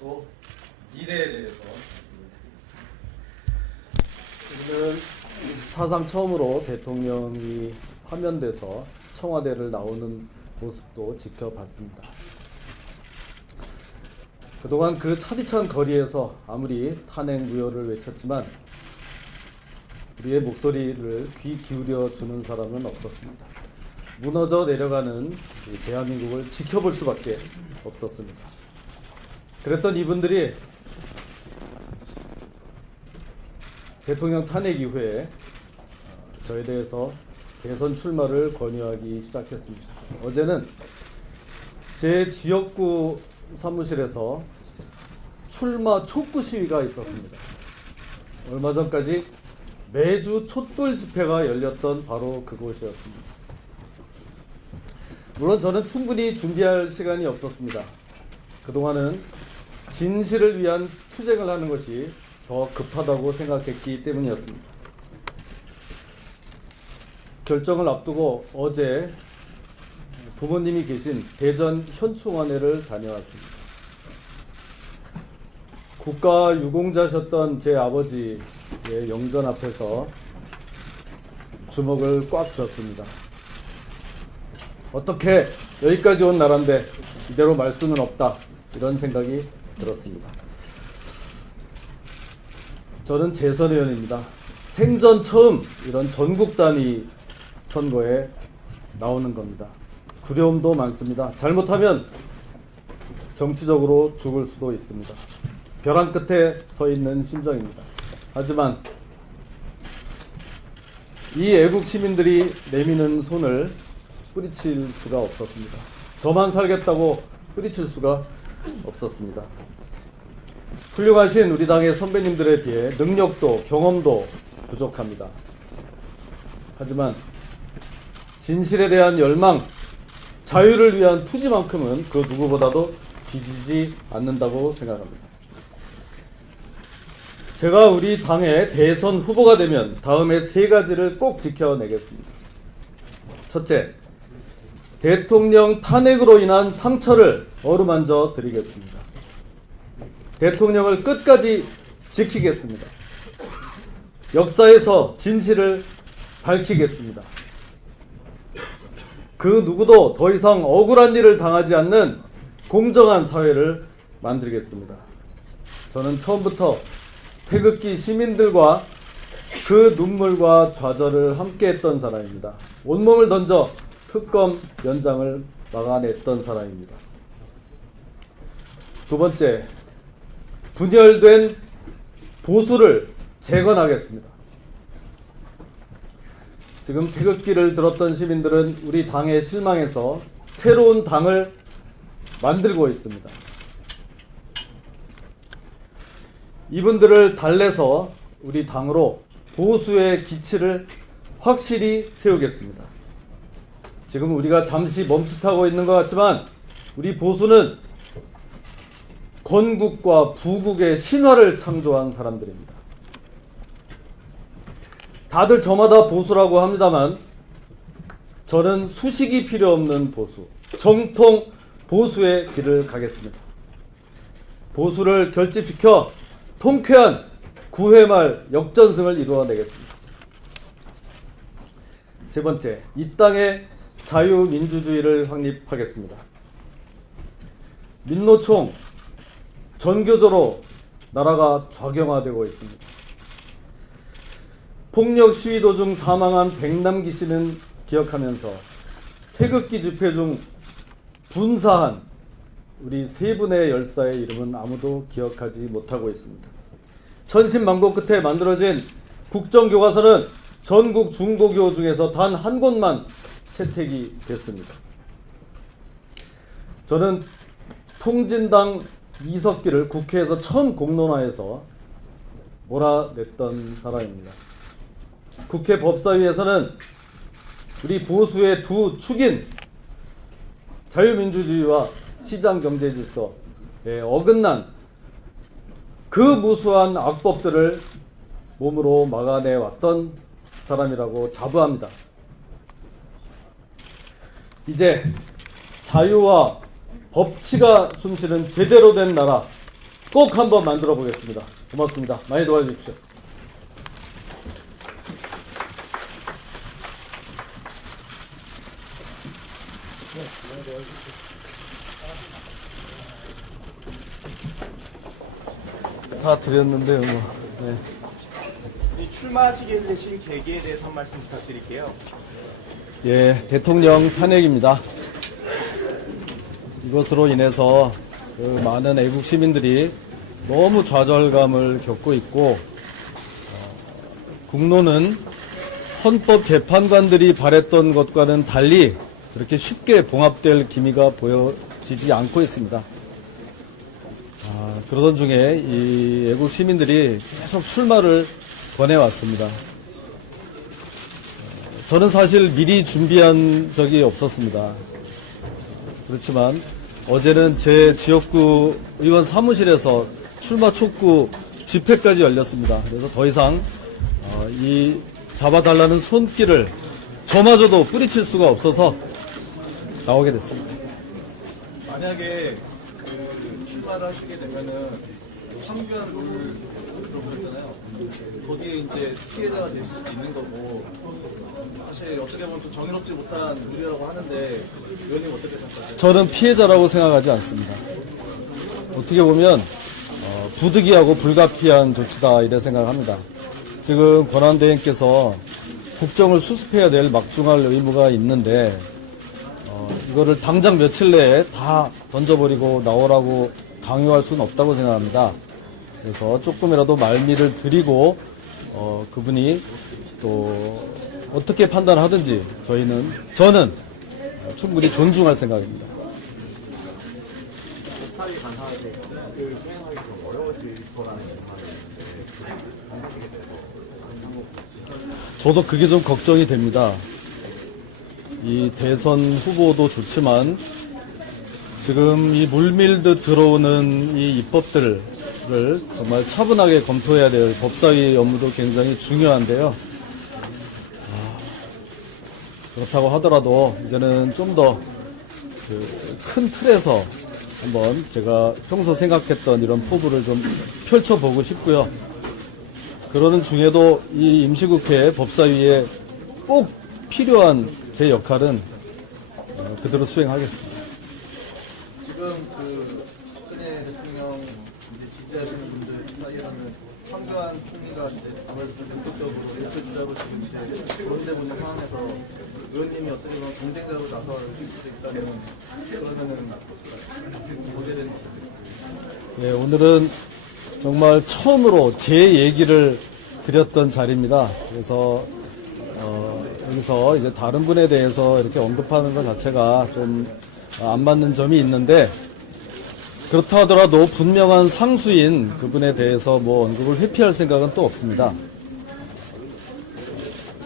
또 미래에 대해서 말씀을 드리겠습니다. 오늘 사상 처음으로 대통령이 화면돼서 청와대를 나오는 모습도 지켜봤습니다. 그동안 그 차디찬 거리에서 아무리 탄핵 무효를 외쳤지만 우리의 목소리를 귀 기울여 주는 사람은 없었습니다. 무너져 내려가는 이 대한민국을 지켜볼 수밖에 없었습니다. 그랬던 이분들이 대통령 탄핵 이후에 저에 대해서 대선 출마를 권유하기 시작했습니다. 어제는 제 지역구 사무실에서 출마 촉구 시위가 있었습니다. 얼마 전까지 매주 촛불 집회가 열렸던 바로 그곳이었습니다. 물론 저는 충분히 준비할 시간이 없었습니다. 그동안은 진실을 위한 투쟁을 하는 것이 더 급하다고 생각했기 때문이었습니다. 결정을 앞두고 어제 부모님이 계신 대전 현충원회를 다녀왔습니다. 국가 유공자셨던 제 아버지의 영전 앞에서 주먹을 꽉 쥐었습니다. 어떻게 여기까지 온 나라인데 이대로 말 수는 없다, 이런 생각이 들었습니다. 저는 재선 의원입니다. 생전 처음 이런 전국 단위 선거에 나오는 겁니다. 두려움도 많습니다. 잘못하면 정치적으로 죽을 수도 있습니다. 벼랑 끝에 서 있는 심정입니다. 하지만 이 애국 시민들이 내미는 손을 뿌리칠 수가 없었습니다. 저만 살겠다고 뿌리칠 수가 없었습니다. 훌륭하신 우리 당의 선배님들에 비해 능력도 경험도 부족합니다. 하지만 진실에 대한 열망, 자유를 위한 투지만큼은 그 누구보다도 뒤지지 않는다고 생각합니다. 제가 우리 당의 대선 후보가 되면 다음에 세 가지를 꼭 지켜내겠습니다. 첫째, 대통령 탄핵으로 인한 상처를 어루만져 드리겠습니다. 대통령을 끝까지 지키겠습니다. 역사에서 진실을 밝히겠습니다. 그 누구도 더 이상 억울한 일을 당하지 않는 공정한 사회를 만들겠습니다. 저는 처음부터 태극기 시민들과 그 눈물과 좌절을 함께했던 사람입니다. 온몸을 던져 특검 연장을 막아냈던 사람입니다. 두 번째, 분열된 보수를 재건하겠습니다. 지금 태극기를 들었던 시민들은 우리 당에 실망해서 새로운 당을 만들고 있습니다. 이분들을 달래서 우리 당으로 보수의 기치를 확실히 세우겠습니다. 지금 우리가 잠시 멈칫하고 있는 것 같지만 우리 보수는 건국과 부국의 신화를 창조한 사람들입니다. 다들 저마다 보수라고 합니다만 저는 수식이 필요 없는 보수, 정통 보수의 길을 가겠습니다. 보수를 결집시켜 통쾌한 9회 말 역전승을 이루어내겠습니다. 세 번째, 이 땅에 자유민주주의를 확립하겠습니다. 민노총 전교조로 나라가 좌경화되고 있습니다. 폭력 시위 도중 사망한 백남기 씨는 기억하면서 태극기 집회 중 분사한 우리 세 분의 열사의 이름은 아무도 기억하지 못하고 있습니다. 천신만고 끝에 만들어진 국정교과서는 전국 중고교 중에서 단 한 곳만 채택이 됐습니다. 저는 통진당 이석기를 국회에서 처음 공론화해서 몰아냈던 사람입니다. 국회 법사위에서는 우리 보수의 두 축인 자유민주주의와 시장경제질서에 어긋난 그 무수한 악법들을 몸으로 막아내왔던 사람이라고 자부합니다. 이제 자유와 법치가 숨쉬는 제대로 된 나라, 꼭 한번 만들어 보겠습니다. 고맙습니다. 많이 도와주십시오. 다 드렸는데요. 뭐. 네. 출마하시게 되신 계기에 대해서 한 말씀 부탁드릴게요. 예, 대통령 탄핵입니다. 이것으로 인해서 그 많은 애국 시민들이 너무 좌절감을 겪고 있고, 국론은 헌법 재판관들이 바랬던 것과는 달리 그렇게 쉽게 봉합될 기미가 보여지지 않고 있습니다. 그러던 중에 이 애국 시민들이 계속 출마를 권해왔습니다. 저는 사실 미리 준비한 적이 없었습니다. 그렇지만 어제는 제 지역구 의원 사무실에서 출마 촉구 집회까지 열렸습니다. 그래서 더 이상 이 잡아달라는 손길을 저마저도 뿌리칠 수가 없어서 나오게 됐습니다. 만약에 출마를 하시게 되면은 황교안 룰을 들어보셨잖아요. 거기에 이제 피해자가 될 수도 있는 거고, 사실 어떻게 보면 좀 정의롭지 못한 룰이라고 하는데 의원님 어떻게 생각하세요? 저는 피해자라고 생각하지 않습니다. 어떻게 보면 부득이하고 불가피한 조치다 이래 생각합니다. 지금 권한대행께서 국정을 수습해야 될 막중할 의무가 있는데 이거를 당장 며칠 내에 다 던져버리고 나오라고 강요할 수는 없다고 생각합니다. 그래서 조금이라도 말미를 드리고 그분이 또 어떻게 판단하든지 저는 충분히 존중할 생각입니다. 저도 그게 좀 걱정이 됩니다. 이 대선 후보도 좋지만 지금 이 물밀듯 들어오는 이 입법들을 정말 차분하게 검토해야 될 법사위 업무도 굉장히 중요한데요. 그렇다고 하더라도 이제는 좀 더 큰 틀에서 한번 제가 평소 생각했던 이런 포부를 좀 펼쳐보고 싶고요. 그러는 중에도 이 임시국회 법사위에 꼭 필요한 제 역할은 그대로 수행하겠습니다. 지금 박근혜 대통령 이제 지지하시는 분들 사이에서는 황교안 총리가 이제 아무래도 좀 본격적으로 일대 주자로 지금 이제 거론되고 있는 상황에서 의원님이 어떻게 보면 경쟁자로 나설 수 있다면 그러면은 보게 되는 거죠. 예, 오늘은 정말 처음으로 제 얘기를 드렸던 자리입니다. 그래서 여기서 이제 다른 분에 대해서 이렇게 언급하는 것 자체가 좀 안 맞는 점이 있는데, 그렇다 하더라도 분명한 상수인 그분에 대해서 뭐 언급을 회피할 생각은 또 없습니다.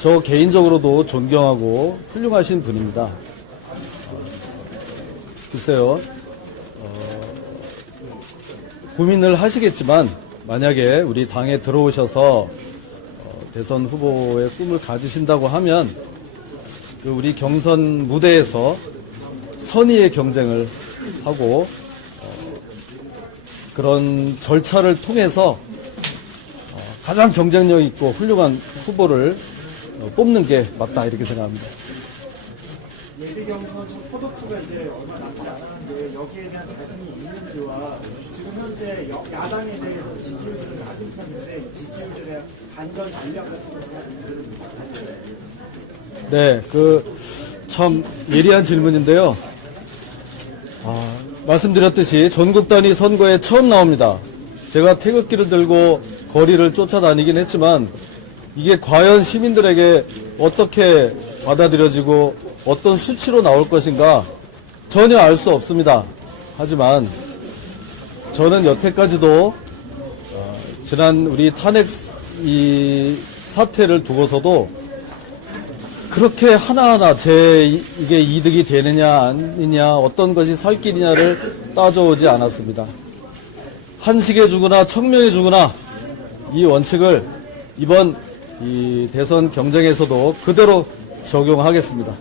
저 개인적으로도 존경하고 훌륭하신 분입니다. 글쎄요, 고민을 하시겠지만 만약에 우리 당에 들어오셔서 대선 후보의 꿈을 가지신다고 하면 우리 경선 무대에서 선의의 경쟁을 하고 그런 절차를 통해서 가장 경쟁력 있고 훌륭한 후보를 뽑는 게 맞다 이렇게 생각합니다. 예비경선 포도투가 이제 얼마 남지 않았는데 여기에 대한 자신이 있는지와 지금 현재 야당에 대해서 지지율들은 낮은 편인데 지지율들의 반전 전략 같은 거를 네, 참 예리한 질문인데요. 말씀드렸듯이 전국 단위 선거에 처음 나옵니다. 제가 태극기를 들고 거리를 쫓아다니긴 했지만 이게 과연 시민들에게 어떻게 받아들여지고 어떤 수치로 나올 것인가 전혀 알 수 없습니다. 하지만 저는 여태까지도 지난 우리 탄핵 이 사태를 두고서도 그렇게 하나하나 이게 이득이 되느냐 아니냐 어떤 것이 살 길이냐를 따져오지 않았습니다. 한식에 주거나 청명에 주거나 이 원칙을 이번 이 대선 경쟁에서도 그대로 적용하겠습니다.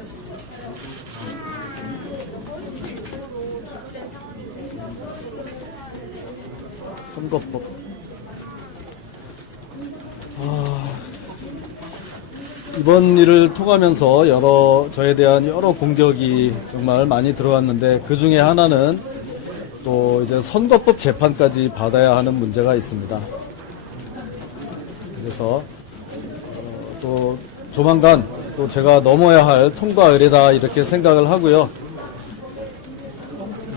선거법. 이번 일을 통하면서 저에 대한 여러 공격이 정말 많이 들어왔는데 그 중에 하나는 또 이제 선거법 재판까지 받아야 하는 문제가 있습니다. 그래서 또 조만간 또 제가 넘어야 할 통과 의례다 이렇게 생각을 하고요.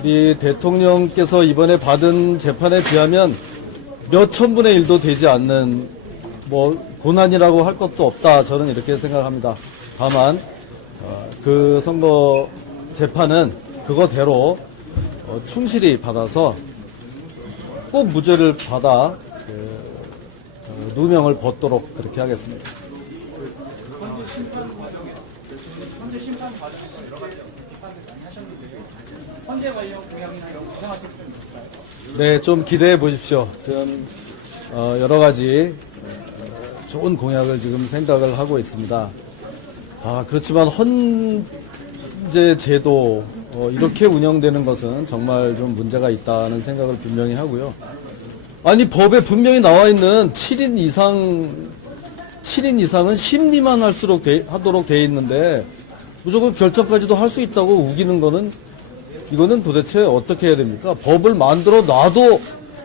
우리 대통령께서 이번에 받은 재판에 비하면 몇 천분의 1도 되지 않는 뭐 고난이라고 할 것도 없다, 저는 이렇게 생각합니다. 다만 그 선거 재판은 그거대로 충실히 받아서 꼭 무죄를 받아 누명을 벗도록 그렇게 하겠습니다. 현재 심판 받으셔서 여러 가지 비판을 많이 하셨는데요. 헌재 관련 공약이나 이런 구상하실 점 있을까요? 네, 좀 기대해 보십시오. 지금 여러 가지 좋은 공약을 지금 생각을 하고 있습니다. 그렇지만 헌재 제도 이렇게 운영되는 것은 정말 좀 문제가 있다는 생각을 분명히 하고요. 아니, 법에 분명히 나와 있는 7인 이상은 심리만 하도록 돼 있는데 무조건 결정까지도 할 수 있다고 우기는 거는, 이거는 도대체 어떻게 해야 됩니까? 법을 만들어 놔도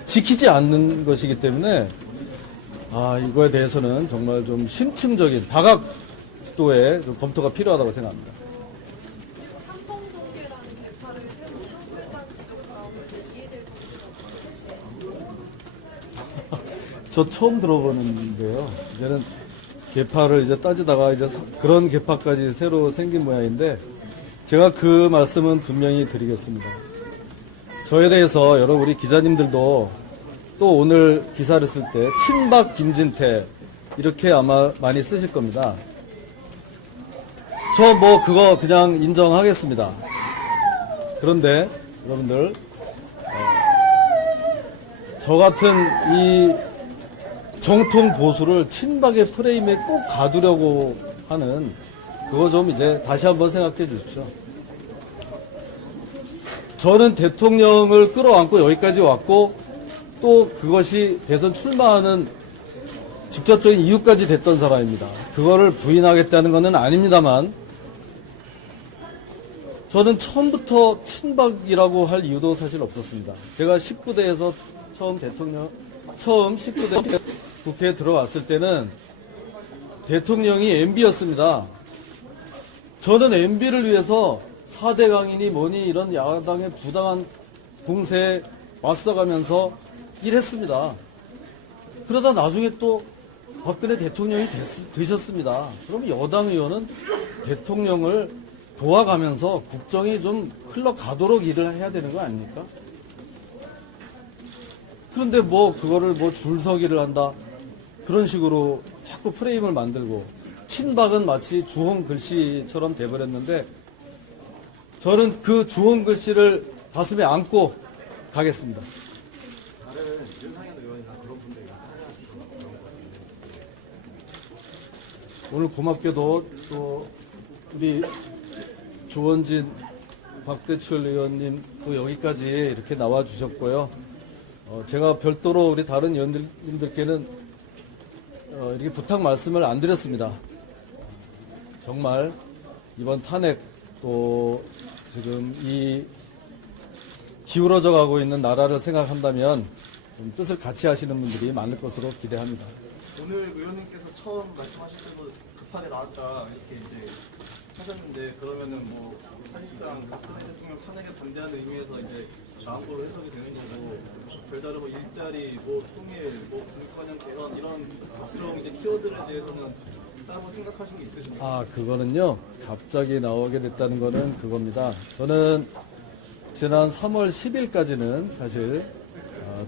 지키지 않는 것이기 때문에 이거에 대해서는 정말 좀 심층적인 다각도의 좀 검토가 필요하다고 생각합니다. 삼성동계라는 대파를 새로 창조했다는 지금 나오는데 이해될 수 저 처음 들어보는데요. 이제는 개파를 이제 따지다가 이제 그런 개파까지 새로 생긴 모양인데, 제가 그 말씀은 분명히 드리겠습니다. 저에 대해서 여러 우리 기자님들도 또 오늘 기사를 쓸 때 친박 김진태 이렇게 아마 많이 쓰실 겁니다. 저 뭐 그거 그냥 인정하겠습니다. 그런데 여러분들 저 같은 이 정통 보수를 친박의 프레임에 꼭 가두려고 하는 그거 좀 이제 다시 한번 생각해 주십시오. 저는 대통령을 끌어안고 여기까지 왔고 또 그것이 대선 출마하는 직접적인 이유까지 됐던 사람입니다. 그거를 부인하겠다는 것은 아닙니다만, 저는 처음부터 친박이라고 할 이유도 사실 없었습니다. 제가 19대에서 처음 19대 국회에 들어왔을 때는 대통령이 MB였습니다. 저는 MB를 위해서 4대 강인이 뭐니 이런 야당의 부당한 공세에 맞서가면서 일했습니다. 그러다 나중에 또 박근혜 대통령이 되셨습니다. 그럼 여당 의원은 대통령을 도와가면서 국정이 좀 흘러가도록 일을 해야 되는 거 아닙니까? 그런데 뭐 그거를 뭐 줄서기를 한다, 그런 식으로 자꾸 프레임을 만들고, 친박은 마치 주홍 글씨처럼 돼버렸는데, 저는 그 주홍 글씨를 가슴에 안고 가겠습니다. 오늘 고맙게도 또 우리 조원진, 박대출 의원님 또 여기까지 이렇게 나와 주셨고요. 제가 별도로 우리 다른 의원님들께는 이렇게 부탁 말씀을 안 드렸습니다. 정말 이번 탄핵 또 지금 이 기울어져 가고 있는 나라를 생각한다면 좀 뜻을 같이 하시는 분들이 많을 것으로 기대합니다. 오늘 의원님께서 처음 말씀하실 때도 급하게 나왔다 이렇게 이제 하셨는데, 그러면은 뭐 사실상 박근혜 대통령 탄핵에 반대하는 의미에서 이제 나한거로 해석이 되는 거고, 별다른 뭐 일자리, 뭐 통일, 뭐 국가년 개선 이런 각종 이제 키워드에 대해서는 따로 생각하신 게 있으십니까? 그거는요, 갑자기 나오게 됐다는 거는 그겁니다. 저는 지난 3월 10일까지는 사실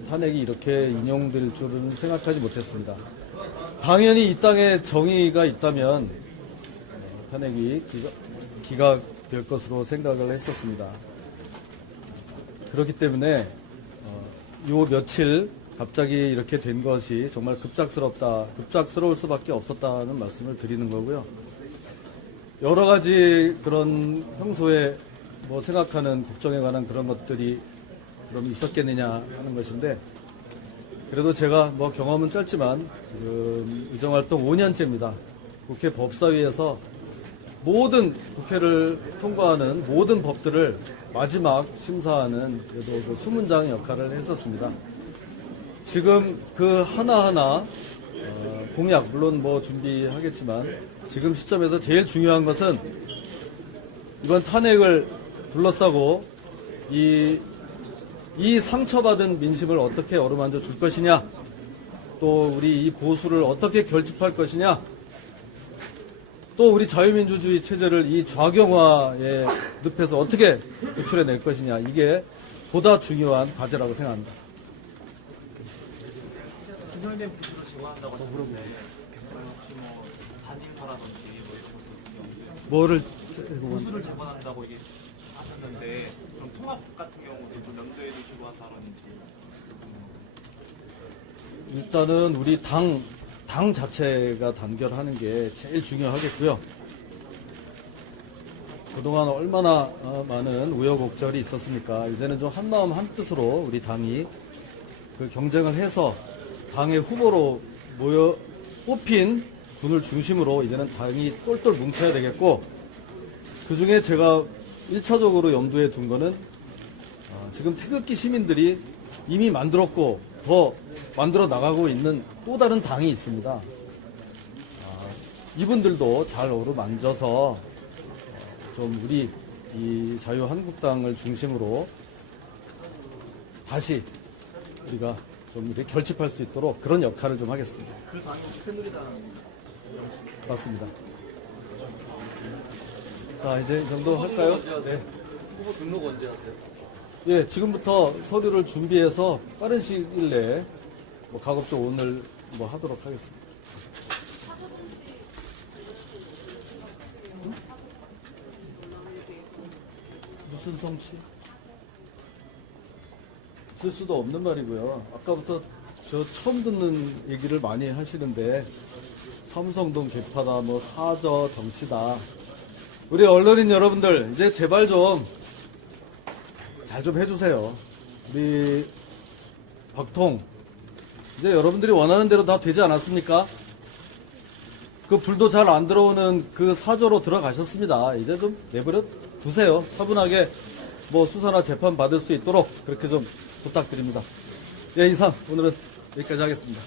탄핵이 이렇게 인용될 줄은 생각하지 못했습니다. 당연히 이 땅에 정의가 있다면 탄핵이 기각될 것으로 생각을 했었습니다. 그렇기 때문에 요 며칠 갑자기 이렇게 된 것이 정말 급작스러울 수밖에 없었다는 말씀을 드리는 거고요. 여러 가지 그런 평소에 뭐 생각하는 국정에 관한 그런 것들이 그럼 있었겠느냐 하는 것인데, 그래도 제가 뭐 경험은 짧지만 지금 의정활동 5년째입니다. 국회 법사위에서 모든 국회를 통과하는 모든 법들을 마지막 심사하는 그래도 그 수문장 역할을 했었습니다. 지금 그 하나하나 공약 물론 뭐 준비하겠지만 지금 시점에서 제일 중요한 것은 이번 탄핵을 둘러싸고 이 상처받은 민심을 어떻게 어루만져 줄 것이냐, 또 우리 이 보수를 어떻게 결집할 것이냐, 또 우리 자유민주주의 체제를 이 좌경화의 늪에서 어떻게 구출해낼 것이냐, 이게 보다 중요한 과제라고 생각합니다. 분열된 보수를 제거한다고 하셨는데 혹시 뭐 반인파라든지 뭐 이런 것도 뭐를 보수를 제거한다고 이게 하셨는데 그럼 통합 같은 경우도 좀 염두에 두시고 하다는지. 일단은 우리 당 자체가 단결하는 게 제일 중요하겠고요. 그동안 얼마나 많은 우여곡절이 있었습니까? 이제는 좀 한마음 한뜻으로 우리 당이 그 경쟁을 해서 당의 후보로 뽑힌 분을 중심으로 이제는 당이 똘똘 뭉쳐야 되겠고, 그 중에 제가 1차적으로 염두에 둔 거는 지금 태극기 시민들이 이미 만들었고 더 만들어 나가고 있는 또 다른 당이 있습니다. 이분들도 잘 어루만져서 좀 우리 이 자유한국당을 중심으로 다시 우리가 좀 이렇게 결집할 수 있도록 그런 역할을 좀 하겠습니다. 그 당이 새누리당. 맞습니다. 자, 이제 이 정도 할까요? 네. 후보 등록 언제 하세요? 예, 지금부터 서류를 준비해서 빠른 시일 내에 뭐 가급적 오늘 뭐 하도록 하겠습니다. 무슨 성취? 있을 수도 없는 말이고요. 아까부터 저 처음 듣는 얘기를 많이 하시는데 삼성동 개파다, 뭐 사저 정치다. 우리 언론인 여러분들 이제 제발 좀 잘 좀 해주세요. 우리 박통 이제 여러분들이 원하는 대로 다 되지 않았습니까? 그 불도 잘 안 들어오는 그 사저로 들어가셨습니다. 이제 좀 내버려 두세요. 차분하게 뭐 수사나 재판 받을 수 있도록 그렇게 좀 부탁드립니다. 예, 이상 오늘은 여기까지 하겠습니다.